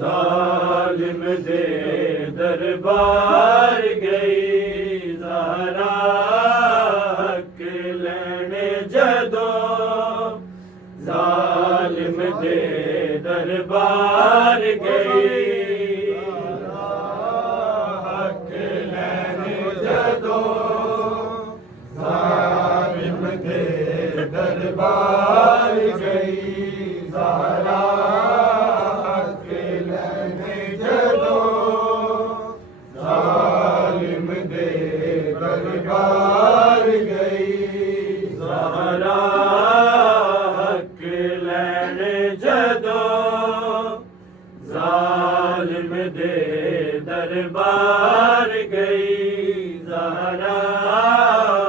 जालिम दे दरबार गई ज़हरा हक लेने जदों जालिम दे दरबार गई हक लेने जदों जालिम दे दरबार गई ज़हरा दरबार गई ज़हरा हक लेने जदों जालिम दे दरबार गई ज़हरा हक लेने जदों जालिम दे दरबार गई ज़हरा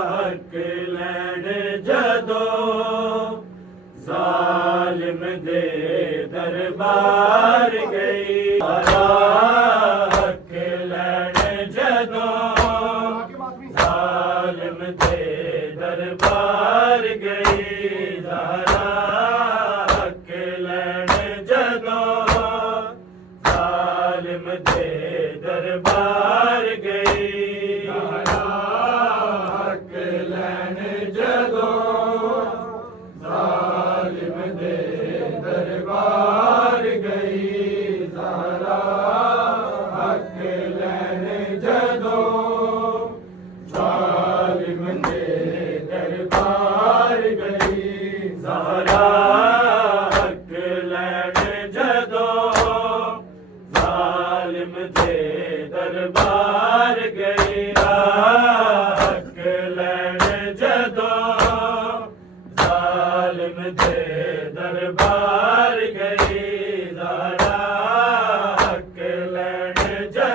हक लेने जदों जालिम दे दरबार गई ज़हरा हक लेने जदों जालिम दे दरबार गई ज़हरा हक लेने जदों जालिम दे दरबार गई ज़हरा हक लेने जदों जालिम दे दरबार गई ज़हरा हक लेने जदों जालिम दे दरबार गई हक लेने जदों जालिम दे दरबार गई ज़हरा हक लेने जदों जालिम दे दरबार गई ज़हरा हक लेने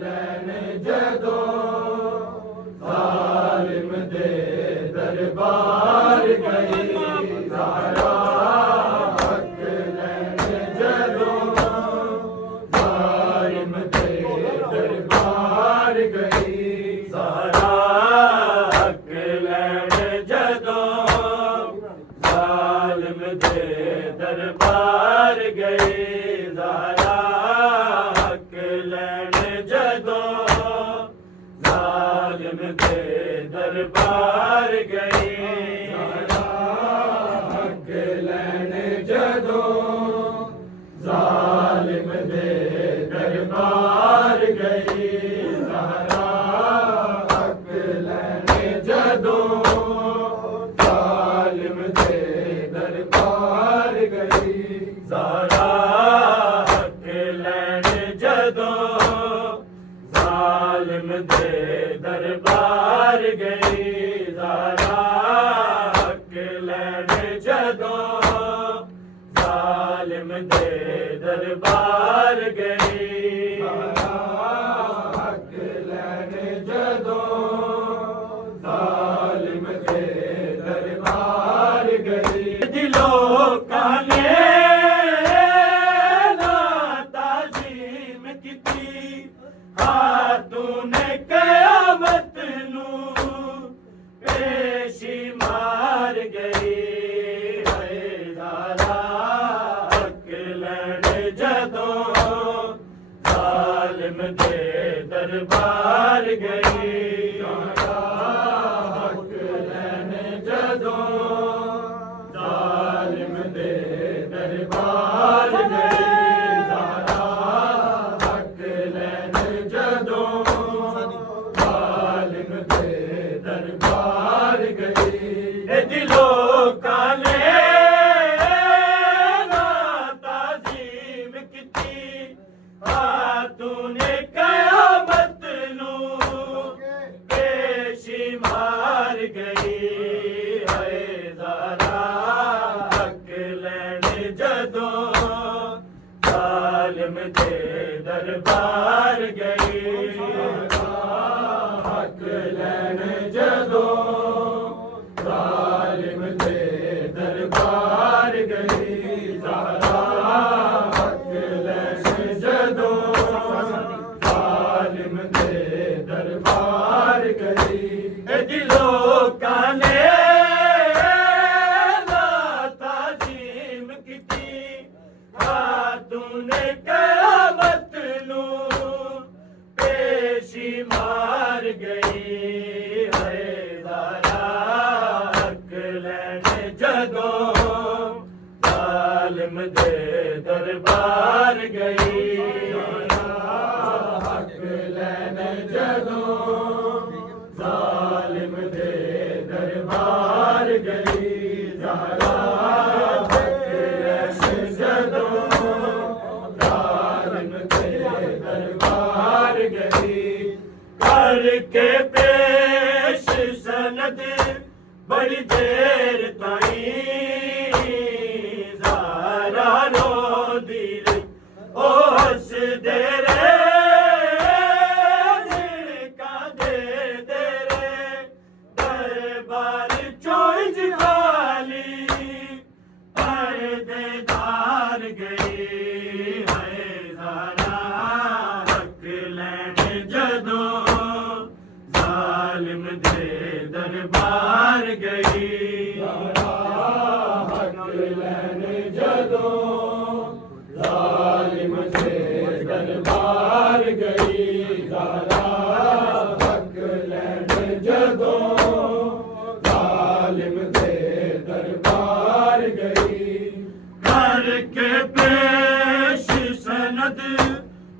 जदों जालिम दे दरबार गई ज़हरा हक लेने जदों जालिम दे दरबार गई ज़हरा हक लेने जदों जालिम दे दरबार गई ज़हरा हक लेने जदों जालिम दे दरबार गई ज़हरा हक लेने जदों जालिम दे दरबार गई ज़हरा हक ज़ारा हक लैन जदों ज़ालिम दे दरबार गई ज़ारा हक लैन जदों ज़ालिम दे दरबार गई हक लैन जदों ज़ालिम दे दरबार गई दिलों का तूने क़यामत नू पेशी मार गई है ज़ारा हक लैन जदों ज़ालिम दे दरबार गई ज़ारा हक लैन जदों ज़ालिम दे दरबार गई दिलों का लेना ताज़ीम किती तूने क़यामत नू पेशी मार गई है ज़ारा हक लैन जदों ज़ालिम दे दरबार गई हक लैन जदों ज़ालिम दे दरबार गई ज़ारा हक लैन जदों ज़ालिम दे दरबार गई दिलों का लेना ताज़ीम किती तूने क़यामत नू पेशी मार गई है ज़ारा जदों ज़ालिम दे दरबार गई हक लैन जदों ज़ालिम दे दरबार गई ज़ारा हक लैन जदों ज़ालिम दे दरबार गई करके पेश सनद बड़ी देर ताईं ज़ारा रोंदी रही ओ हसदे रे झिड़का दे रे दरबार चोंज खाली पर्देदार गई है ज़ारा हक लैन जदों ज़ालिम दे दरबार गई ज़ारा हक लैन जदों ज़ालिम दे दरबार गई ज़ारा हक लैन जदों ज़ालिम दे दरबार गई करके पेश सनद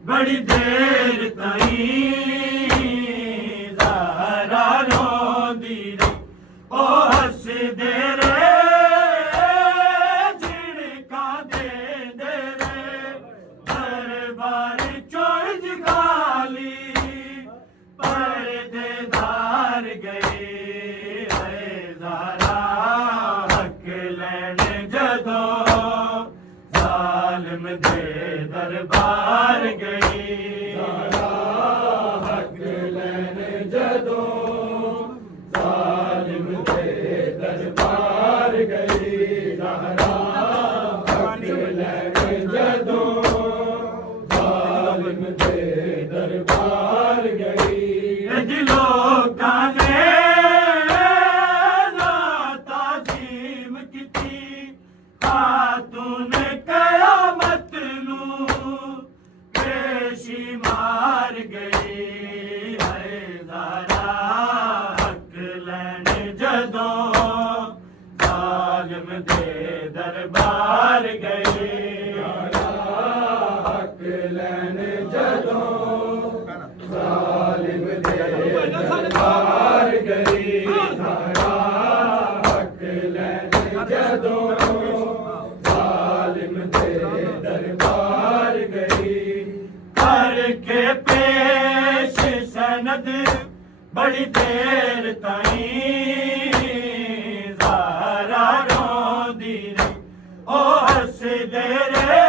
बड़ी देर ताईं ज़ारा रोंदी रही ओ हसदे रे झिड़का दे रे दरबार चोंज खाली पर्देदार गई है ज़ारा हक लैन जदों ज़ालिम दे दरबार गई ज़ारा हक लैन जदों ज़ालिम दे दरबार गई ज़ारा हक लैन जदों ज़ालिम दे दरबार गई दिलों का लेना ताज़ीम किती तूने क़यामत नू पेशी मार गई है ज़ारा हक लैन जदों ज़ालिम दे दरबार गई ज़ारा हक लैन जदों ज़ालिम दे दरबार गई ज़ारा हक लैन जदों जालिम दे दरबार गई करके पेश सनद बड़ी देर ताईं ज़ारा रोंदी रही ओ हंसदे रे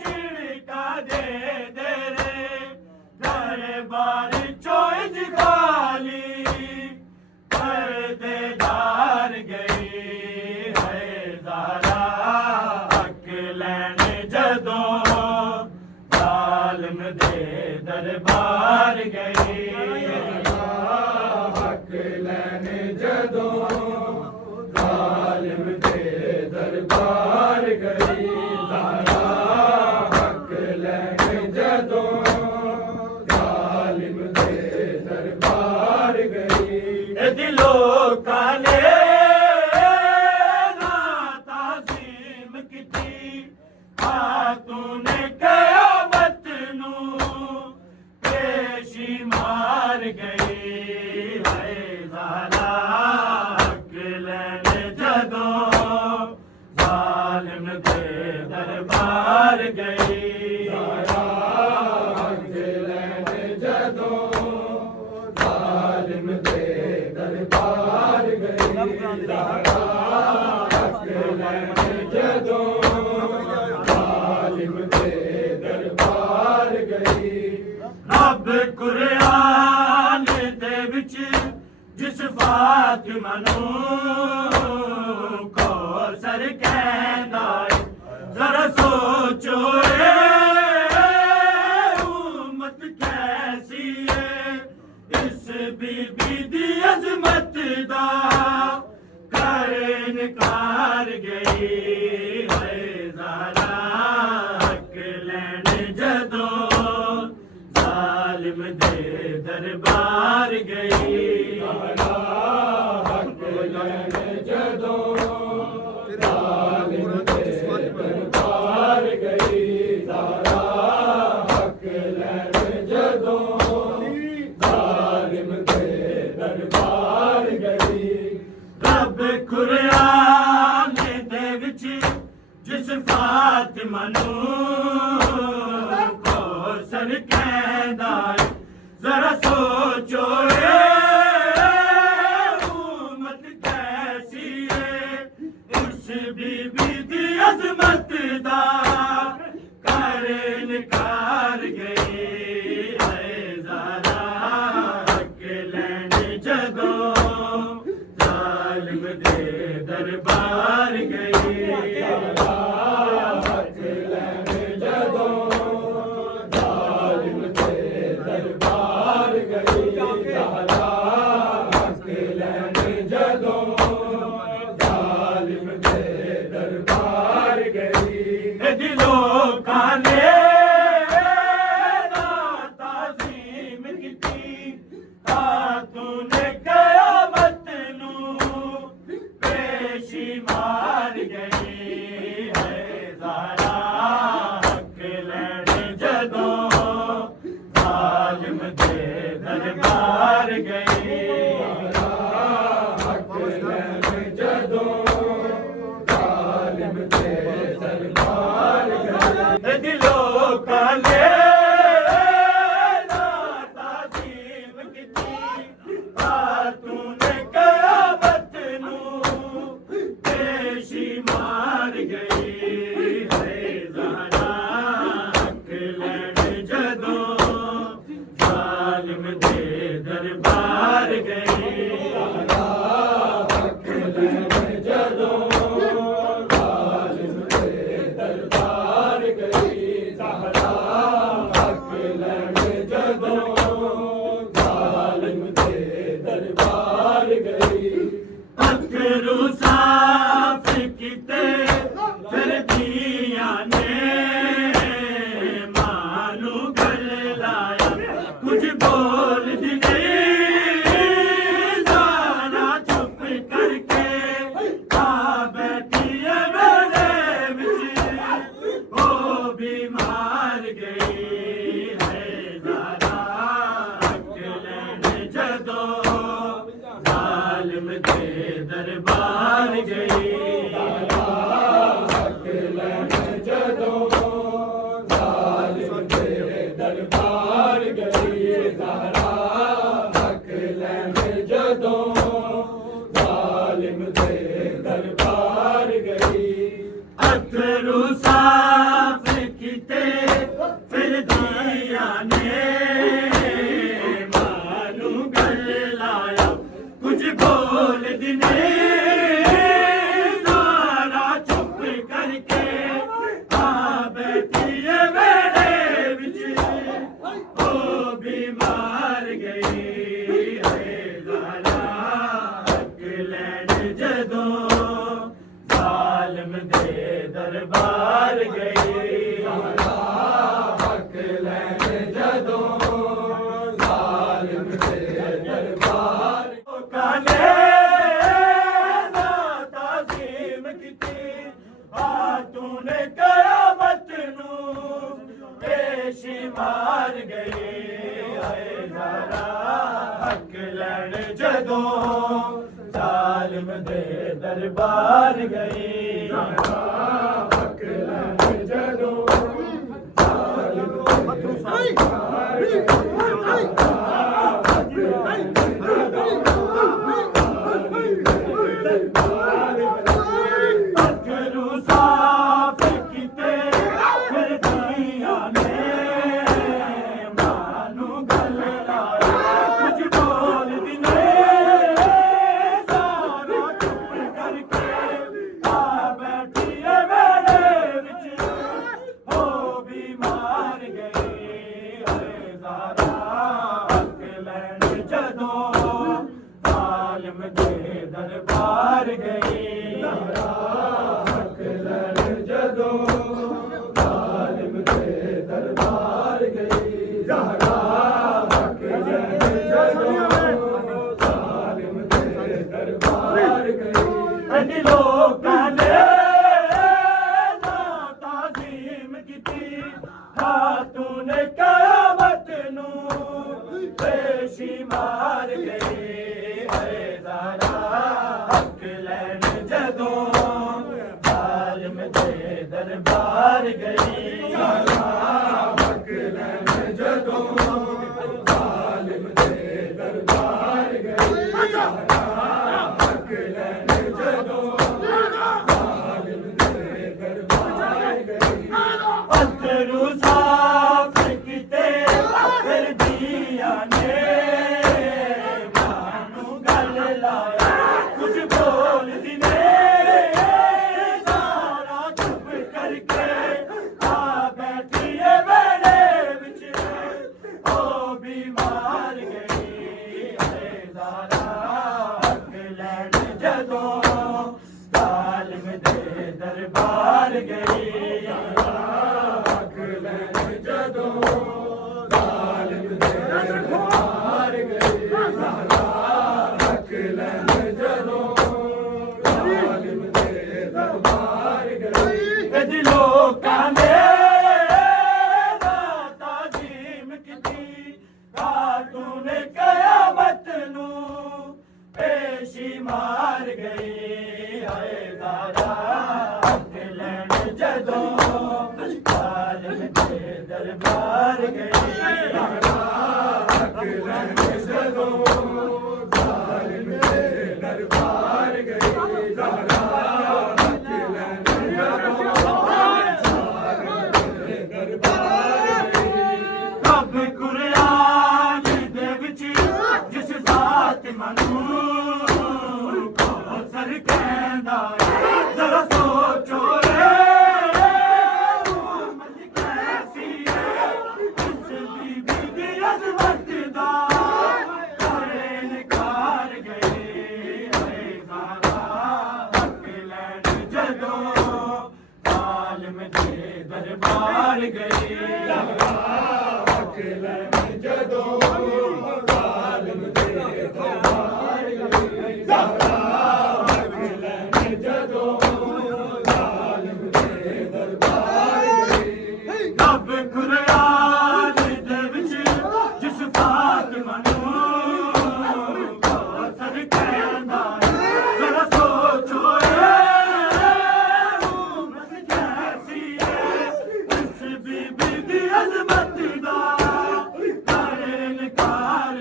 झिड़का दे दे रे दरबार चोइज खाली पर्देदार गई है ज़ारा हक लैन जदों जालिम दे दरबार गई हक लैन जदों जालिम दे दरबार गई ज़ारा हक लैन जदों जालिम दे दरबार गई दिलों का ने ताज़ीम की तूने क़यामत नू पेशी मार गई है ज़ारा हक लैन जदों जालिम दे दरबार गई ज़ारा हक लैन जदों जालिम दे दरबार गई ज़ारा हक लैन जदों जालिम दे दरबार गई रब कुरान दे विच जिस फातिमा नू कौसर कहंदा है जरा सोचो उम्मत कैसी है इस बीबी दी अजमत दा कर इनकार गई है ज़ारा हक लैन जदों जालिम दे दरबार गई ज़ारा हक लैन जदों जालिम दे दरबार गई ज़ारा हक लैन जदों जालिम दे दरबार गई रब कुरान दे विच जिस फातिमा नू कौसर कहंदा है जरा सोचो उम्मत कैसी है उस बीबी दी अजमत दा कर इनकार गई है ज़ारा हक लैन जदों जालिम दे दरबार गई ज़ारा हक लैन जदों जालिम दे दरबार गई ज़ारा हक लैन जदों जालिम दे दरबार गई दिलों का ने ताज़ीम की तूने क़यामत नू पेशी मार गई है ज़ारा हक लैन जदों जालिम दे दरबार गई ज़ारा हक लैन जदों जालिम दे दरबार गई दिलों का ले ताज़ीम की तूने क़यामत नू पेशी मार गई है ज़ारा हक लैन जदों जालिम दे दरबार गई ज़ारा हक लैन जदों जालिम दे दरबार गई ज़ारा हक लैन जदों जालिम दे दरबार गई अखरू साफ किते फिर दिया ने मानू गल लाया कुछ बोल दी नहीं ज़ारा चुप करके आ बैठी है मेरे विच वो बीमार गई है ज़ारा हक लैन जदों जालिम दे दरबार गई ज़ारा अथरू साफ किते फिर दिया ने मानू गल लाया कुछ बोल दिने सारा चुप करके आ बैठी है मेरे विच ओ बीमार गई है ज़ारा हक लैन जदों ज़ालिम दे दरबार गई हक लैन जदों ज़ालिम दे दरबार काले ताज़ीम कीती तूने कयामत नू पेशी मार गई है ज़ारा हक लैन जदों ज़ालिम दे दरबार गई हक लैन जदों ज़ालिम दे दरबार अथरू साफ किते फिर दिया ने मानू गल लाया कुछ बोल दिने सारा चुप करके आ बैठी है मेरे विच हो बीमार गई है ज़ारा हक लैन जदों ज़ालिम दे दरबार गई हक लैन जदों ज़ालिम दे दरबार गई ज़ारा हक लैन जदों ज़ालिम दे दरबार गई लोकां ने ताज़ीम कीती तूने कयामत नू पेशी मार गई है ज़ारा हक लैन जदों ज़ालिम दे दरबार गई ज़ारा हक लैन जदों ज़ालिम दे दरबार गई ज़ारा हक लैन जदों ज़ालिम दे दरबार गई अथरू साफ किते फिर दिया ने मानू गल लाया कुछ बोल दिने सारा चुप करके आ बैठी है मेरे विच ओ बीमार गई है ज़ारा हक लैन जदों ज़ालिम दे दरबार गई हक लैन जदों ज़ालिम दे दरबार गई ज़ारा हक लैन जदों ज़ालिम दे दरबार गई लोकां ने ताज़ीम कीती तूने कयामत नू पेशी मार गई है ज़ारा हक लैन जदों ज़ालिम दे दरबार गई ज़ारा हक लैन जदों ज़ालिम दे दरबार गई ज़ारा हक लैन जदों रब कुरान दे विच जिस ज़ात मनू कौसर कहंदा जरा सोचो रे उम्मत कैसी है इस बीबी दी अज़मत दा करे इनकार गई है ज़ारा हक लैन जदों ज़ालिम दे दरबार गई हक लैन जदों ज़ालिम दे दरबार गई ज़ारा हक लैन जदों ज़ालिम दे दरबार गई रब कुरान दे विच जिस फातिमा नू कौसर कहंदा जरा सोचो रे उम्मत कैसी है इस बीबी दी अज़मत दा करे इनकार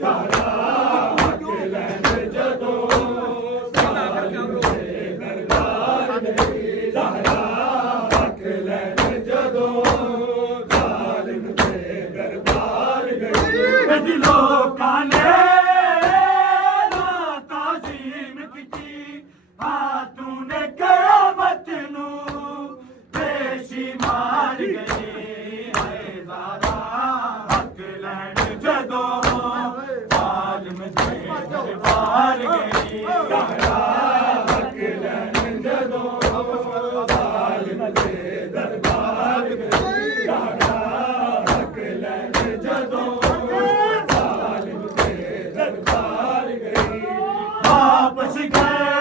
ज़हरा हक लैन जदों ज़ालिम दे दरबार गई ज़हरा हक लैन जदों ज़ालिम दे दरबार गई दिलों काने तूने कयामत नू पेशी मार गई है ज़हरा हक लैन जदों ज़ालिम दे दरबार गई ज़हरा हक लैन जदों ज़ालिम दे दरबार गई ज़हरा हक लैन जदों ज़ालिम दे दरबार गई वापस गए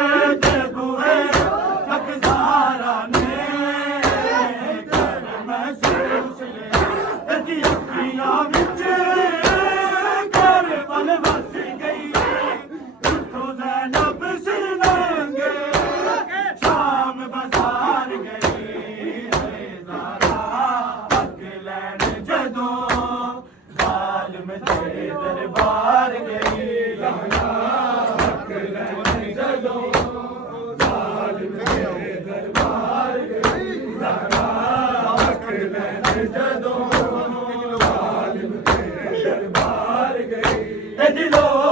दरबार गई ज़हरा हक लैन जदों ज़ालिम दे दरबार गई ज़हरा हक लैन जदों ज़ालिम दे दरबार गई दिलों